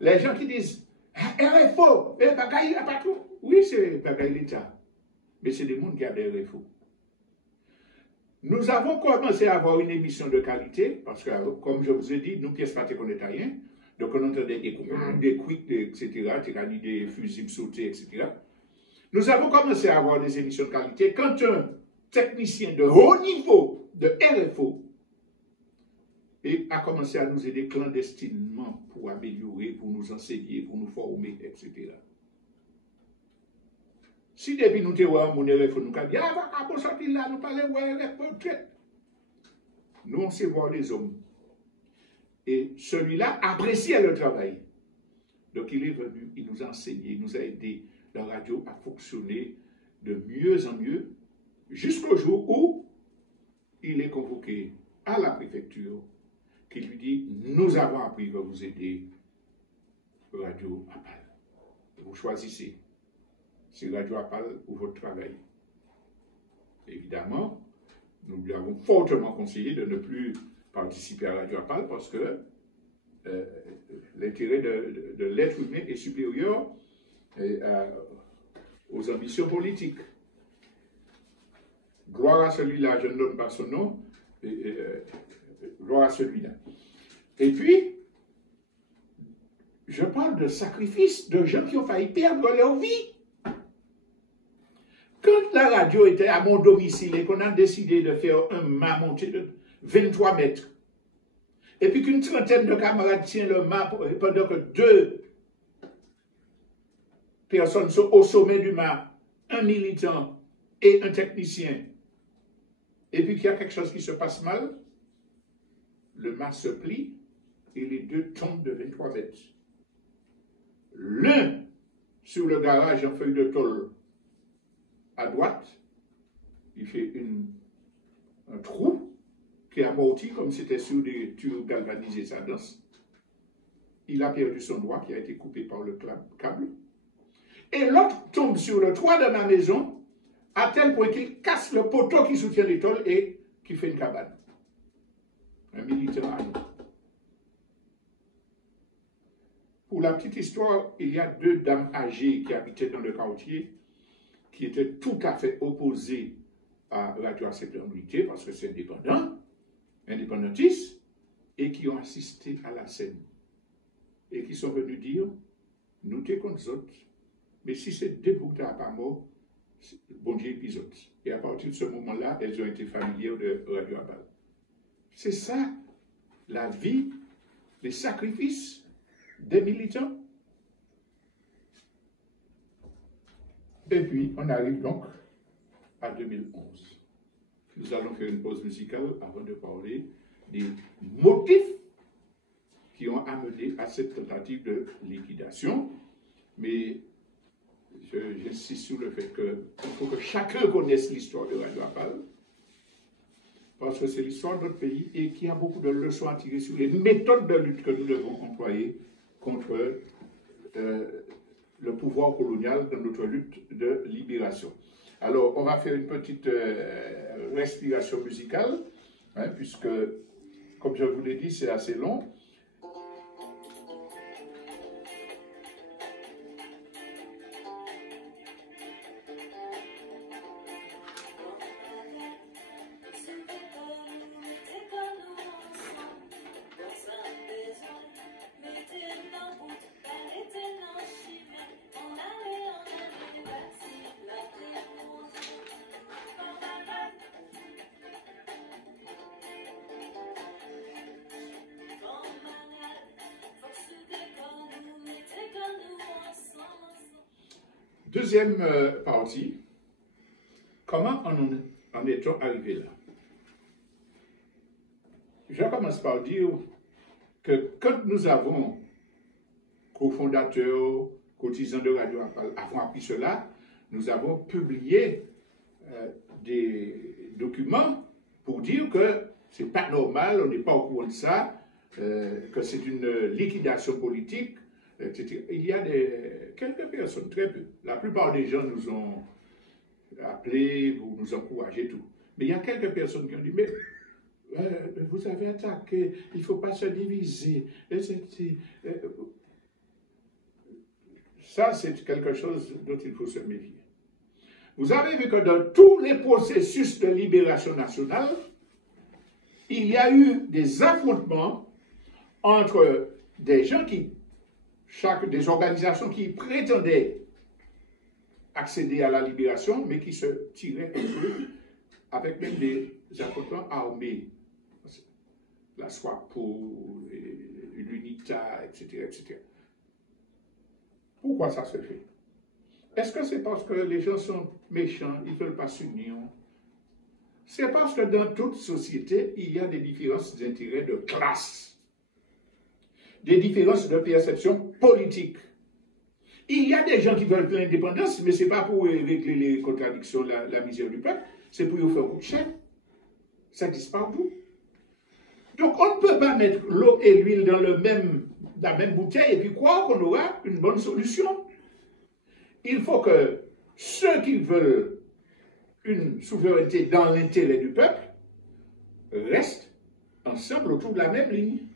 Les gens qui disent RFO, bagaille pas tout. Oui, c'est bagaille l'État, mais c'est des gens qui ont des RFO. Nous avons commencé à avoir une émission de qualité, parce que, comme je vous ai dit, nous, pièces pâtées qu'on est rien, Donc on entendait des quics, etc., des fusibles sautés, etc. Nous avons commencé à avoir des émissions de qualité quand un technicien de haut niveau de RFO a commencé à nous aider clandestinement pour améliorer, pour nous enseigner, pour nous former, etc. Si depuis nous avons mon RFO, nous avons dit, ah, va pas sortir là, nous parlons, ouais, peut-être. Nous, on sait voir les hommes. Et celui-là appréciait le travail. Donc il est venu, il nous a enseigné, il nous a aidé la radio à fonctionner de mieux en mieux, jusqu'au jour où il est convoqué à la préfecture, qui lui dit, nous avons appris que vous aidez Radio Apal. Vous choisissez si Radio Apal ou votre travail. Évidemment, nous lui avons fortement conseillé de ne plus participer à Radio Apal parce que l'intérêt de l'être humain est supérieur aux ambitions politiques. Gloire à celui-là, je ne donne pas son nom, gloire à celui-là. Et puis, je parle de sacrifices de gens qui ont failli perdre leur vie. Quand la radio était à mon domicile et qu'on a décidé de faire un mât monté de 23 mètres, et puis qu'une trentaine de camarades tiennent le mât pendant que 2 personnes sont au sommet du mât, un militant et un technicien, et puis qu'il y a quelque chose qui se passe mal, le mât se plie et les 2 tombent de 23 mètres. L'un sur le garage en feuille de tôle à droite, il fait un trou qui est amorti comme c'était sur des tubes galvanisés, ça danse. Il a perdu son doigt qui a été coupé par le câble. Et l'autre tombe sur le toit de ma maison à tel point qu'il casse le poteau qui soutient les tôles et qui fait une cabane. Un militant à nous. Pour la petite histoire, il y a 2 dames âgées qui habitaient dans le quartier qui étaient tout à fait opposées à Radio Acceptabilité parce que c'est indépendantiste, et qui ont assisté à la scène et qui sont venus dire, nous t'es contre les autres, mais si c'est des boucs à pas mort, bon Dieu épisode. Et à partir de ce moment-là, elles ont été familières de Radio Apal. C'est ça, la vie, les sacrifices des militants. Et puis, on arrive donc à 2011. Nous allons faire une pause musicale avant de parler des motifs qui ont amené à cette tentative de liquidation. Mais j'insiste sur le fait qu'il faut que chacun connaisse l'histoire de Radio Apal, parce que c'est l'histoire de notre pays et qu'il y a beaucoup de leçons à tirer sur les méthodes de lutte que nous devons employer contre le pouvoir colonial dans notre lutte de libération. Alors, on va faire une petite respiration musicale, hein, puisque, comme je vous l'ai dit, c'est assez long. Deuxième partie, comment en est-on arrivé là? Je commence par dire que quand nous avons, cofondateurs, cotisants de Radio Apal, avons appris cela, nous avons publié des documents pour dire que ce n'est pas normal, on n'est pas au courant de ça, que c'est une liquidation politique, etc. Il y a quelques personnes, très peu. La plupart des gens nous ont appelés pour nous encourager, tout. Mais il y a quelques personnes qui ont dit, mais vous avez attaqué, il ne faut pas se diviser, etc. Ça, c'est quelque chose dont il faut se méfier. Vous avez vu que dans tous les processus de libération nationale, il y a eu des affrontements entre des gens des organisations qui prétendaient accéder à la libération, mais qui se tiraient un peu avec même des affrontements armés. La SWAPO, l'UNITA, etc., etc. Pourquoi ça se fait? Est-ce que c'est parce que les gens sont méchants, ils ne veulent pas s'unir? C'est parce que dans toute société, il y a des différences d'intérêts de classe, des différences de perception politique. Il y a des gens qui veulent l'indépendance, mais ce n'est pas pour régler les contradictions, la misère du peuple, c'est pour y faire coup de chaîne. Ça existe partout. Donc on ne peut pas mettre l'eau et l'huile dans la même bouteille et puis croire qu'on aura une bonne solution. Il faut que ceux qui veulent une souveraineté dans l'intérêt du peuple restent ensemble autour de la même ligne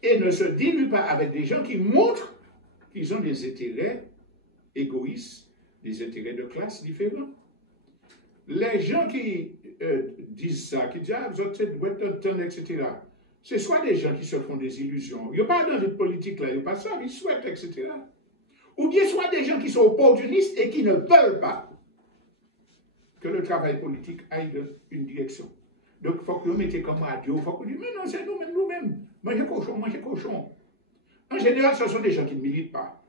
et ne se diluent pas avec des gens qui montrent qu'ils ont des intérêts égoïstes, des intérêts de classe différents. Les gens qui disent ça, qui disent « Ah, vous êtes etc. » C'est soit des gens qui se font des illusions. Il n'y a pas dans notre politique là, il n'y a pas ça, ils souhaitent, etc. Ou bien soit des gens qui sont opportunistes et qui ne veulent pas que le travail politique aille dans une direction. Donc il faut que vous mettez comme radio, il faut que vous dites « Mais non, c'est nous-mêmes, nous-mêmes. Mangez cochon, mangez cochon. » En général, ce sont des gens qui ne militent pas.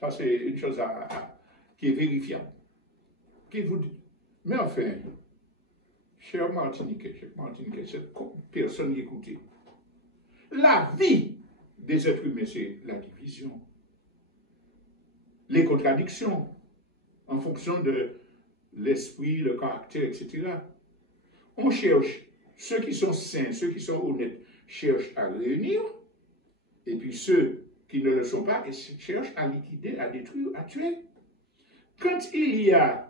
Ça, c'est une chose qui est vérifiable. Qui vous dit. Mais enfin, cher Martiniquais, cette personne qui écoute, la vie des êtres humains, c'est la division, les contradictions, en fonction de l'esprit, le caractère, etc. On cherche, ceux qui sont sains, ceux qui sont honnêtes, cherchent à réunir, et puis ceux qui ne le sont pas, cherchent à liquider, à détruire, à tuer. Quand il y a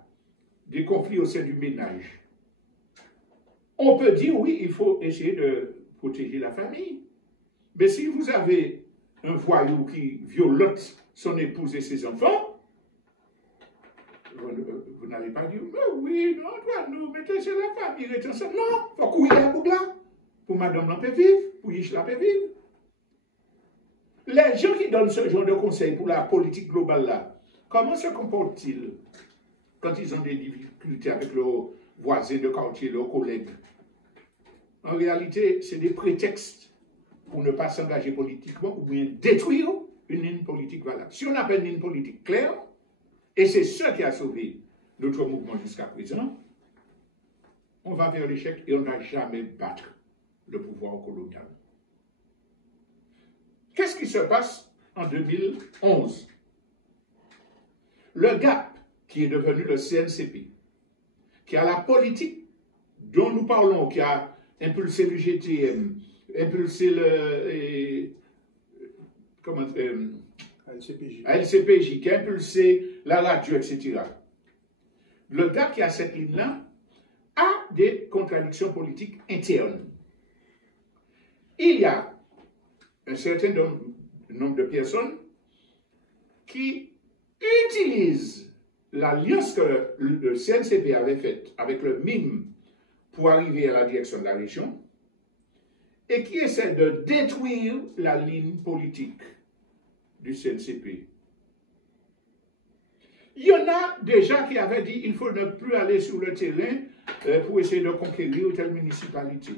des conflits au sein du ménage, on peut dire oui, il faut essayer de protéger la famille. Mais si vous avez un voyou qui violente son épouse et ses enfants, vous n'allez pas dire, mais oui, non, nous mettez sur la famille, restez ensemble. Non, il faut couiller à Bougla. Pour madame l'en peut vivre, pour Yish la peut vivre. Les gens qui donnent ce genre de conseils pour la politique globale là, comment se comportent-ils quand ils ont des difficultés avec leurs voisins de quartier, leurs collègues? En réalité, c'est des prétextes pour ne pas s'engager politiquement ou bien détruire une ligne politique valable. Si on n'a pas une ligne politique claire, et c'est ce qui a sauvé notre mouvement jusqu'à présent, on va vers l'échec et on ne va jamais battre le pouvoir colonial. Qu'est-ce qui se passe en 2011? Le GAP, qui est devenu le CNCP, qui a la politique dont nous parlons, qui a impulsé le GTM, impulsé LCPJ, qui a impulsé la radio, etc. Le GAP qui a cette ligne-là a des contradictions politiques internes. Il y a un certain nombre de personnes qui utilisent l'alliance que le CNCP avait faite avec le MIM pour arriver à la direction de la région et qui essaient de détruire la ligne politique du CNCP. Il y en a déjà qui avaient dit qu'il faut ne plus aller sur le terrain pour essayer de conquérir telle municipalité.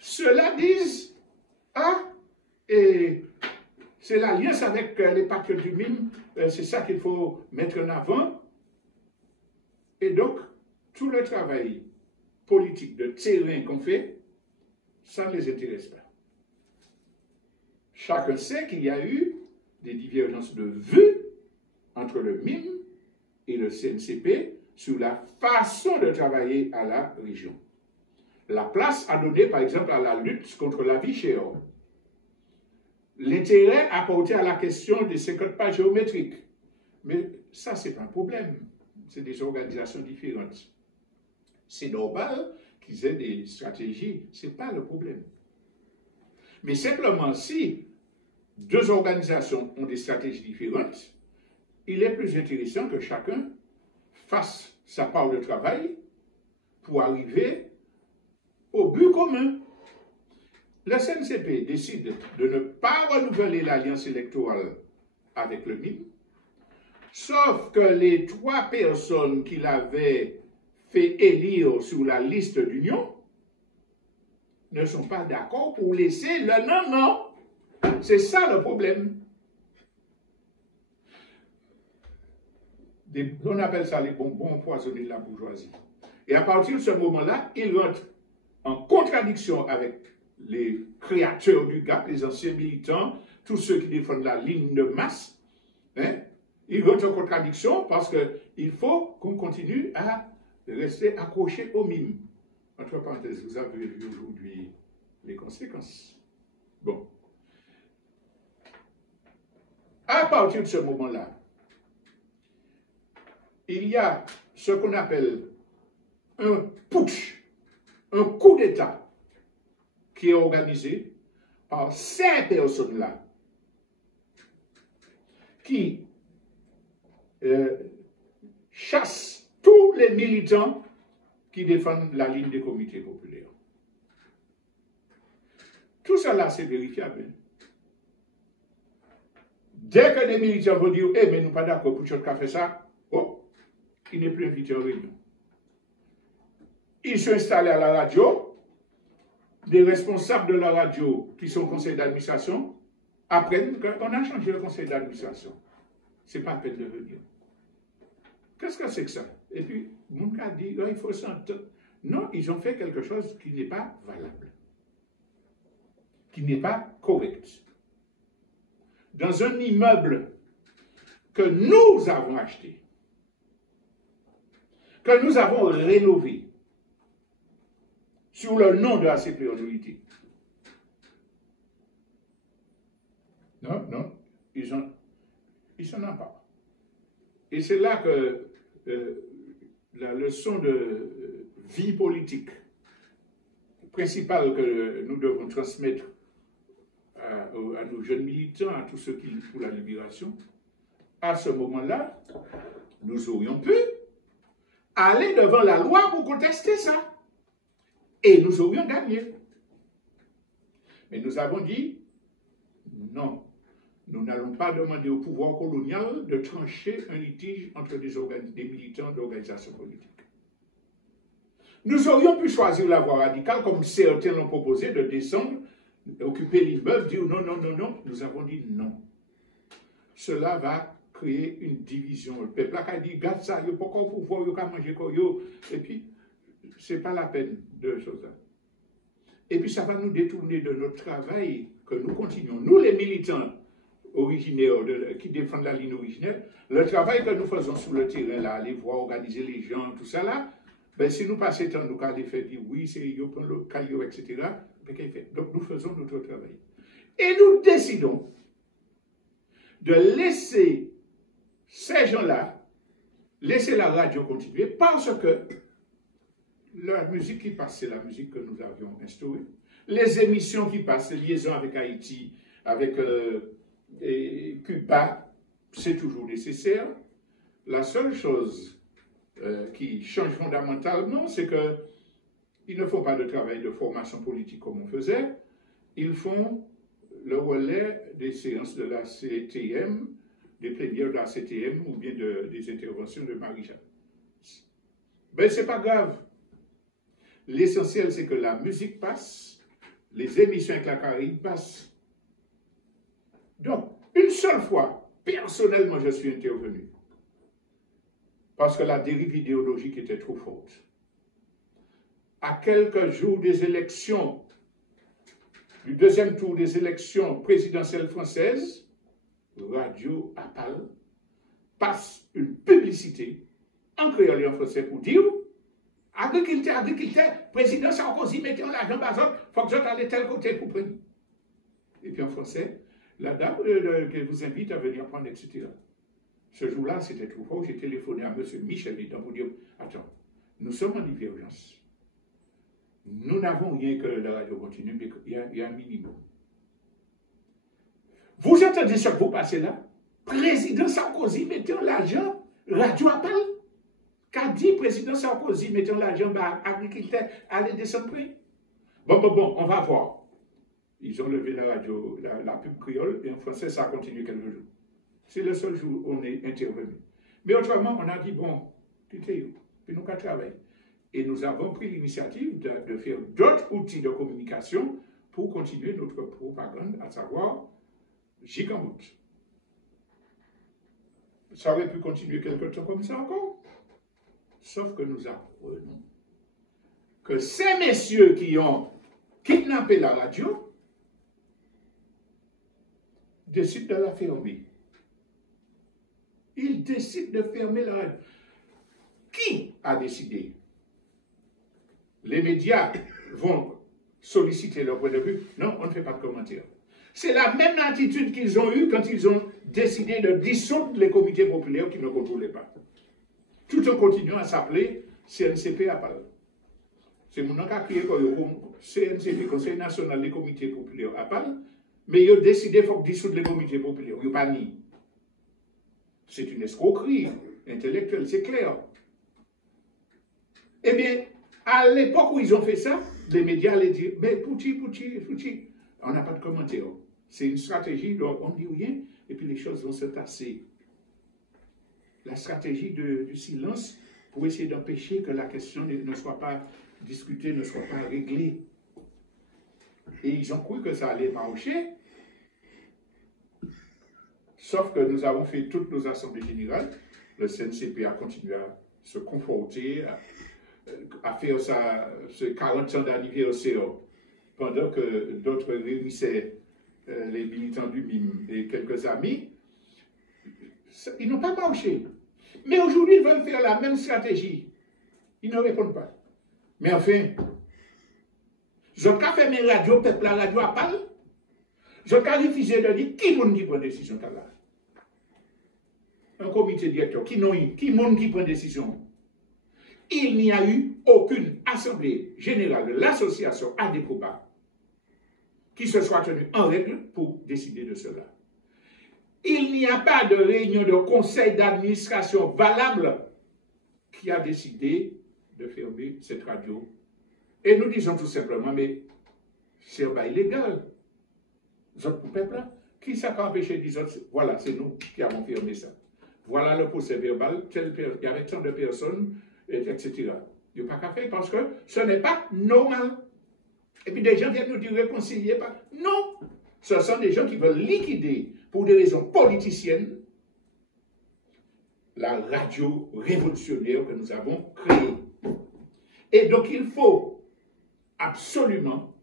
Ceux-là disent, et c'est l'alliance avec les patriotes du MIM, c'est ça qu'il faut mettre en avant. Et donc, tout le travail politique de terrain qu'on fait, ça ne les intéresse pas. Chacun sait qu'il y a eu des divergences de vues entre le MIM et le CNCP sur la façon de travailler à la région. La place à donner, par exemple, à la lutte contre la vie chère. L'intérêt apporté à la question des 50 pas géométriques. Mais ça, ce n'est pas un problème. C'est des organisations différentes. C'est normal qu'ils aient des stratégies. Ce n'est pas le problème. Mais simplement, si deux organisations ont des stratégies différentes, il est plus intéressant que chacun fasse sa part de travail pour arriver au but commun. le CNCP décide de ne pas renouveler l'alliance électorale avec le MIM, sauf que les 3 personnes qu'il avait fait élire sur la liste d'union ne sont pas d'accord pour laisser le non. C'est ça le problème. On appelle ça les bonbons empoisonnés de la bourgeoisie. Et à partir de ce moment-là, il rentre en contradiction avec les créateurs du GAP, les anciens militants, tous ceux qui défendent la ligne de masse. Hein? Il rentre en contradiction parce qu'il faut qu'on continue à rester accroché au MIM. Entre parenthèses, vous avez vu aujourd'hui les conséquences. Bon. À partir de ce moment-là, il y a ce qu'on appelle un putsch, un coup d'État qui est organisé par ces personnes-là qui chassent tous les militants qui défendent la ligne des comités populaires. Tout cela, c'est vérifiable. Dès que les militants vont dire, eh, mais nous pas d'accord pour qui a fait ça, oh, il n'est plus invité en réunion. Ils sont installés à la radio, des responsables de la radio qui sont au conseil d'administration apprennent qu'on a changé le conseil d'administration. Ce n'est pas la peine de venir. Qu'est-ce que c'est que ça? Et puis, Mounka dit, oh, il faut s'entendre. Non, ils ont fait quelque chose qui n'est pas valable, qui n'est pas correct. Dans un immeuble que nous avons acheté, que nous avons rénové, sur le nom de la CPO-Unité. Non, ils s'en ont pas. Et c'est là que la leçon de vie politique principale que nous devons transmettre à nos jeunes militants, à tous ceux qui luttent pour la libération, à ce moment-là, nous aurions pu aller devant la loi pour contester ça. Et nous aurions gagné. Mais nous avons dit, non, nous n'allons pas demander au pouvoir colonial de trancher un litige entre des militants d'organisations politiques. Nous aurions pu choisir la voie radicale, comme certains l'ont proposé, de descendre, occuper l'immeuble, dire non. Nous avons dit non. Cela va créer une division. Le peuple a dit, garde ça, il n'y a pas encore pouvoir, il n'y a pas manger quoi, et puis, ce n'est pas la peine de choses là. Et puis ça va nous détourner de notre travail que nous continuons. Nous, les militants originaires qui défendent la ligne originelle, le travail que nous faisons sur le terrain, là, aller voir, organiser les gens, tout ça là, ben, si nous passons le temps, nous allons faire dire oui, c'est yo, prendre le caillou, etc. Donc nous faisons notre travail. Et nous décidons de laisser ces gens-là, laisser la radio continuer parce que la musique qui passe, c'est la musique que nous avions instaurée. Les émissions qui passent, les liaisons avec Haïti, avec Cuba, c'est toujours nécessaire. La seule chose qui change fondamentalement, c'est qu'ils ne font pas de travail de formation politique comme on faisait. Ils font le relais des séances de la CTM, des plénières de la CTM ou bien des interventions de Marie-Jeanne. Ben, c'est pas grave. L'essentiel, c'est que la musique passe, les émissions avec la Caraïbe passent. Donc, une seule fois, personnellement, je suis intervenu. Parce que la dérive idéologique était trop forte. À quelques jours des élections, du deuxième tour des élections présidentielles françaises, Radio Apal passe une publicité en créole et en français pour dire agriculteur, président Sarkozy mettait l'argent bazot, il faut que je t'aille tel côté pour prendre. Et puis en français, la dame qui vous invite à venir prendre, etc. Ce jour-là, c'était trop fort. J'ai téléphoné à M. Michel Lédan pour dire attends, nous sommes en divergence. Nous n'avons rien que la radio continue, mais il y a un minimum. Vous entendez ce que vous passez là? Président Sarkozy mettant l'argent, Radio Appel. Qu'a dit président Sarkozy mettant l'argent, agriculteur, allez descendre prix. Bon, on va voir. Ils ont levé la radio, la pub créole, et en français, ça a continué quelques jours. C'est le seul jour où on est intervenu. Mais autrement, on a dit, bon, tout est où? Puis nous, qu'à travailler. Et nous avons pris l'initiative de faire d'autres outils de communication pour continuer notre propagande, à savoir Gigamout. Ça aurait pu continuer quelque temps comme ça encore. Sauf que nous apprenons que ces messieurs qui ont kidnappé la radio décident de la fermer. Ils décident de fermer la radio. Qui a décidé? Les médias vont solliciter leur point de vue. Non, on ne fait pas de commentaires. C'est la même attitude qu'ils ont eue quand ils ont décidé de dissoudre les comités populaires qui ne contrôlaient pas. Tout en continuant à s'appeler CNCP à Pal. C'est mon nom qui a créé CNCP, Conseil national des comités populaires à Pal, mais ils ont décidé qu'il faut dissoudre les comités populaires. Ils n'ont pas mis. C'est une escroquerie intellectuelle, c'est clair. Eh bien, à l'époque où ils ont fait ça, les médias allaient dire, mais Pouti, on n'a pas de commentaire. C'est une stratégie, donc on ne dit rien, et puis les choses vont se tasser. La stratégie du silence pour essayer d'empêcher que la question ne soit pas discutée, ne soit pas réglée. Et ils ont cru que ça allait marcher, sauf que nous avons fait toutes nos assemblées générales. Le CNCP a continué à se conforter, à faire ce 40 ans d'anniversaire pendant que d'autres réunissaient les militants du MIM et quelques amis. Ils n'ont pas marché. Mais aujourd'hui, ils veulent faire la même stratégie. Ils ne répondent pas. Mais enfin, je n'ai pas fermé la radio, peuple la radio à parler. Je n'ai pas refusé de dire qui monde qui prend décision là. Un comité directeur, qui monde qui prend décision. Il n'y a eu aucune assemblée générale de l'association ADECOBA qui se soit tenue en règle pour décider de cela. Il n'y a pas de réunion de conseil d'administration valable qui a décidé de fermer cette radio. Et nous disons tout simplement, mais c'est pas illégal. Votre peuple, qui ça a empêché de dire, voilà, c'est nous qui avons fermé ça. Voilà le procès verbal, il y avait tant de personnes, etc. Il n'y a pas qu'à faire parce que ce n'est pas normal. Et puis des gens viennent nous dire réconcilier pas. Non, ce sont des gens qui veulent liquider pour des raisons politiciennes la radio révolutionnaire que nous avons créée. Et donc il faut absolument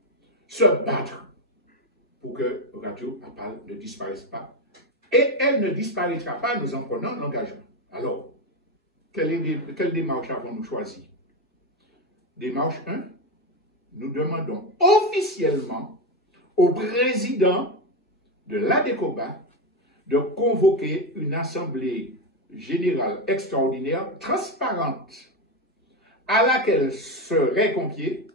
se battre pour que Radio Apal ne disparaisse pas. Et elle ne disparaîtra pas, nous en prenons l'engagement. Alors, quelle démarche avons-nous choisi? Démarche 1, nous demandons officiellement au président de l'ADECOBA de convoquer une assemblée générale extraordinaire transparente à laquelle seraient conviés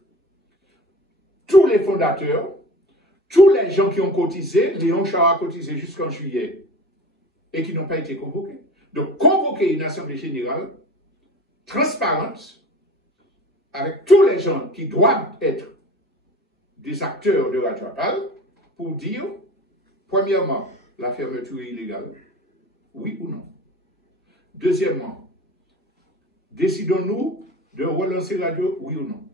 tous les fondateurs, tous les gens qui ont cotisé, Léon Char a cotisé jusqu'en juillet et qui n'ont pas été convoqués. Donc convoquer une assemblée générale transparente avec tous les gens qui doivent être des acteurs de Radio Apal pour dire, premièrement, la fermeture est illégale, oui ou non. Deuxièmement, décidons-nous de relancer Radio, oui ou non.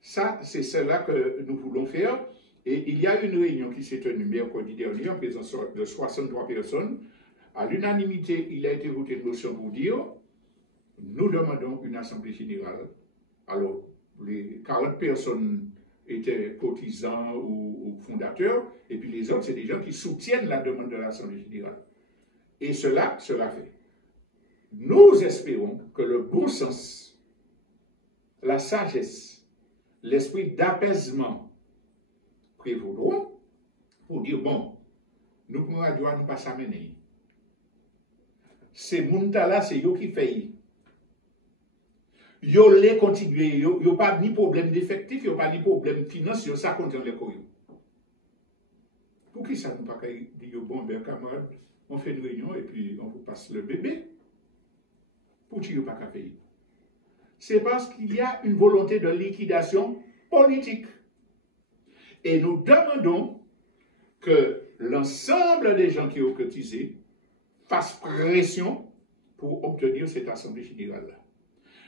Ça, c'est cela que nous voulons faire. Et il y a une réunion qui s'est tenue mercredi dernier en présence de 63 personnes. À l'unanimité, il a été voté une motion pour dire nous demandons une assemblée générale. Alors, les 40 personnes étaient cotisants ou fondateurs, et puis les autres, c'est des gens qui soutiennent la demande de l'assemblée générale. Et cela sera fait. Nous espérons que le bon sens, la sagesse, l'esprit d'apaisement prévaudront pour dire, bon, nous pouvons nous pas s'amener. C'est Muntala, c'est eux qui fait. Yo les continuer, yo pas ni problème d'effectif, yo pas ni problème financier, ça compte dans les cours. Pour qui ça nous pas dire, bon, ben camarade, on fait une réunion et puis on vous passe le bébé? Pour qui yo pas qu'à faire? C'est parce qu'il y a une volonté de liquidation politique. Et nous demandons que l'ensemble des gens qui ont cotisé fassent pression pour obtenir cette assemblée générale-là.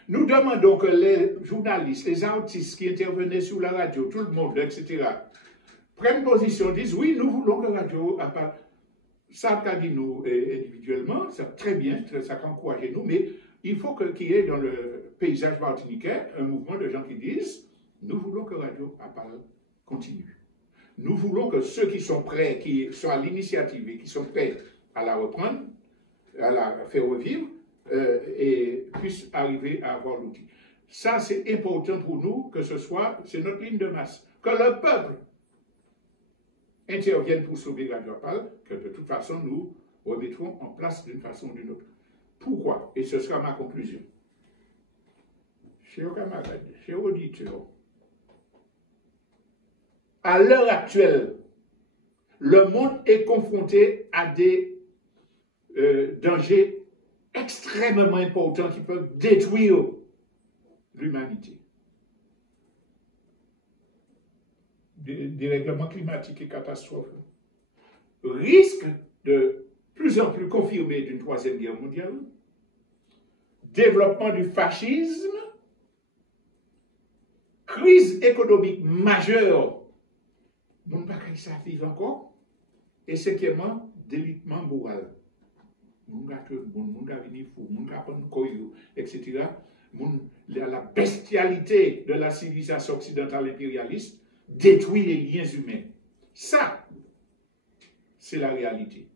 Nous demandons que les journalistes, les artistes qui intervenaient sur la radio, tout le monde, etc., prennent position, disent oui, nous voulons que la radio appelle. Ça qu'a dit nous individuellement, c'est très bien, ça encourage nous, mais il faut qu'il y ait dans le paysage martiniquais un mouvement de gens qui disent nous voulons que Radio Appal continue. Nous voulons que ceux qui sont prêts, qui sont à l'initiative et qui sont prêts à la reprendre, à la faire revivre, et puissent arriver à avoir l'outil. Ça, c'est important pour nous que ce soit, c'est notre ligne de masse. Que le peuple intervienne pour sauver Radio Appal, que de toute façon, nous remettrons en place d'une façon ou d'une autre. Pourquoi? Et ce sera ma conclusion. Chers camarades, chers auditeurs, à l'heure actuelle, le monde est confronté à des dangers extrêmement importants qui peuvent détruire l'humanité. Des règlements climatiques et catastrophes. Risque de plus en plus confirmé d'une troisième guerre mondiale. Développement du fascisme. Crise économique majeure. Nous ne pouvons pas ça vivre encore. Et cinquièmement, délitement moral. Nous ne venir fou, nous ne prendre koyo, etc. La bestialité de la civilisation occidentale impérialiste détruit les liens humains. Ça, c'est la réalité.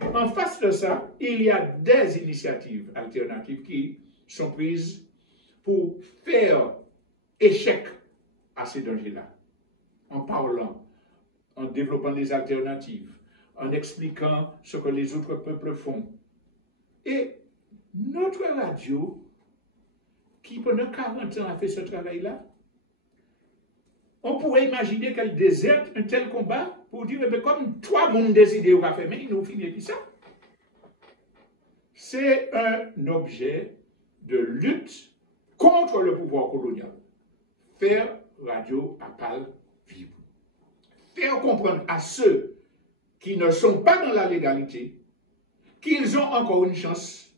En face de ça, il y a des initiatives alternatives qui sont prises pour faire échec à ces dangers-là. En parlant, en développant des alternatives, en expliquant ce que les autres peuples font. Et notre radio, qui pendant 40 ans a fait ce travail-là, on pourrait imaginer qu'elle déserte un tel combat pour dire, mais comme toi, mon décidé, on va faire, mais nous finissons ça. C'est un objet de lutte contre le pouvoir colonial. Faire Radio Appal vivre. Faire comprendre à ceux qui ne sont pas dans la légalité qu'ils ont encore une chance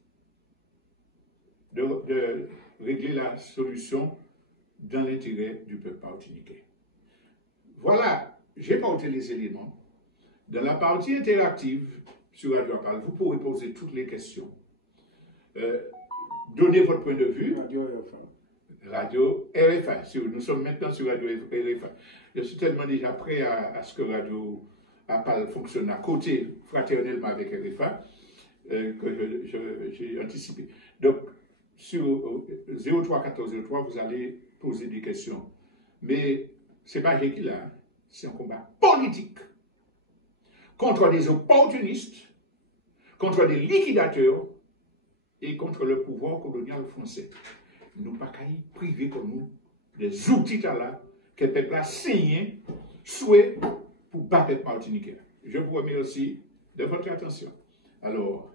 de régler la solution dans l'intérêt du peuple martiniquais. Voilà, j'ai porté les éléments. Dans la partie interactive sur Radio Appal, vous pourrez poser toutes les questions. Donnez votre point de vue. Radio RFA. Nous sommes maintenant sur Radio RFA. Je suis tellement déjà prêt à ce que Radio Appal fonctionne à côté, fraternellement avec RFA, que j'ai anticipé. Donc, sur 031403, vous allez poser des questions. Mais ce n'est pas Jéki là, c'est un combat politique contre des opportunistes, contre des liquidateurs et contre le pouvoir colonial français. Nous ne pouvons pas y priver comme nous des outils là que le peuple a signé, souhait pour battre le martiniquais. Je vous remercie de votre attention. Alors,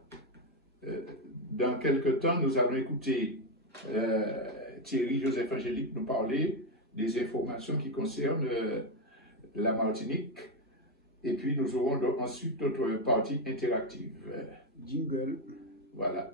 dans quelques temps, nous allons écouter Thierry Joseph Angélique nous parler des informations qui concernent la Martinique. Et puis, nous aurons ensuite notre partie interactive. Jingle. Voilà.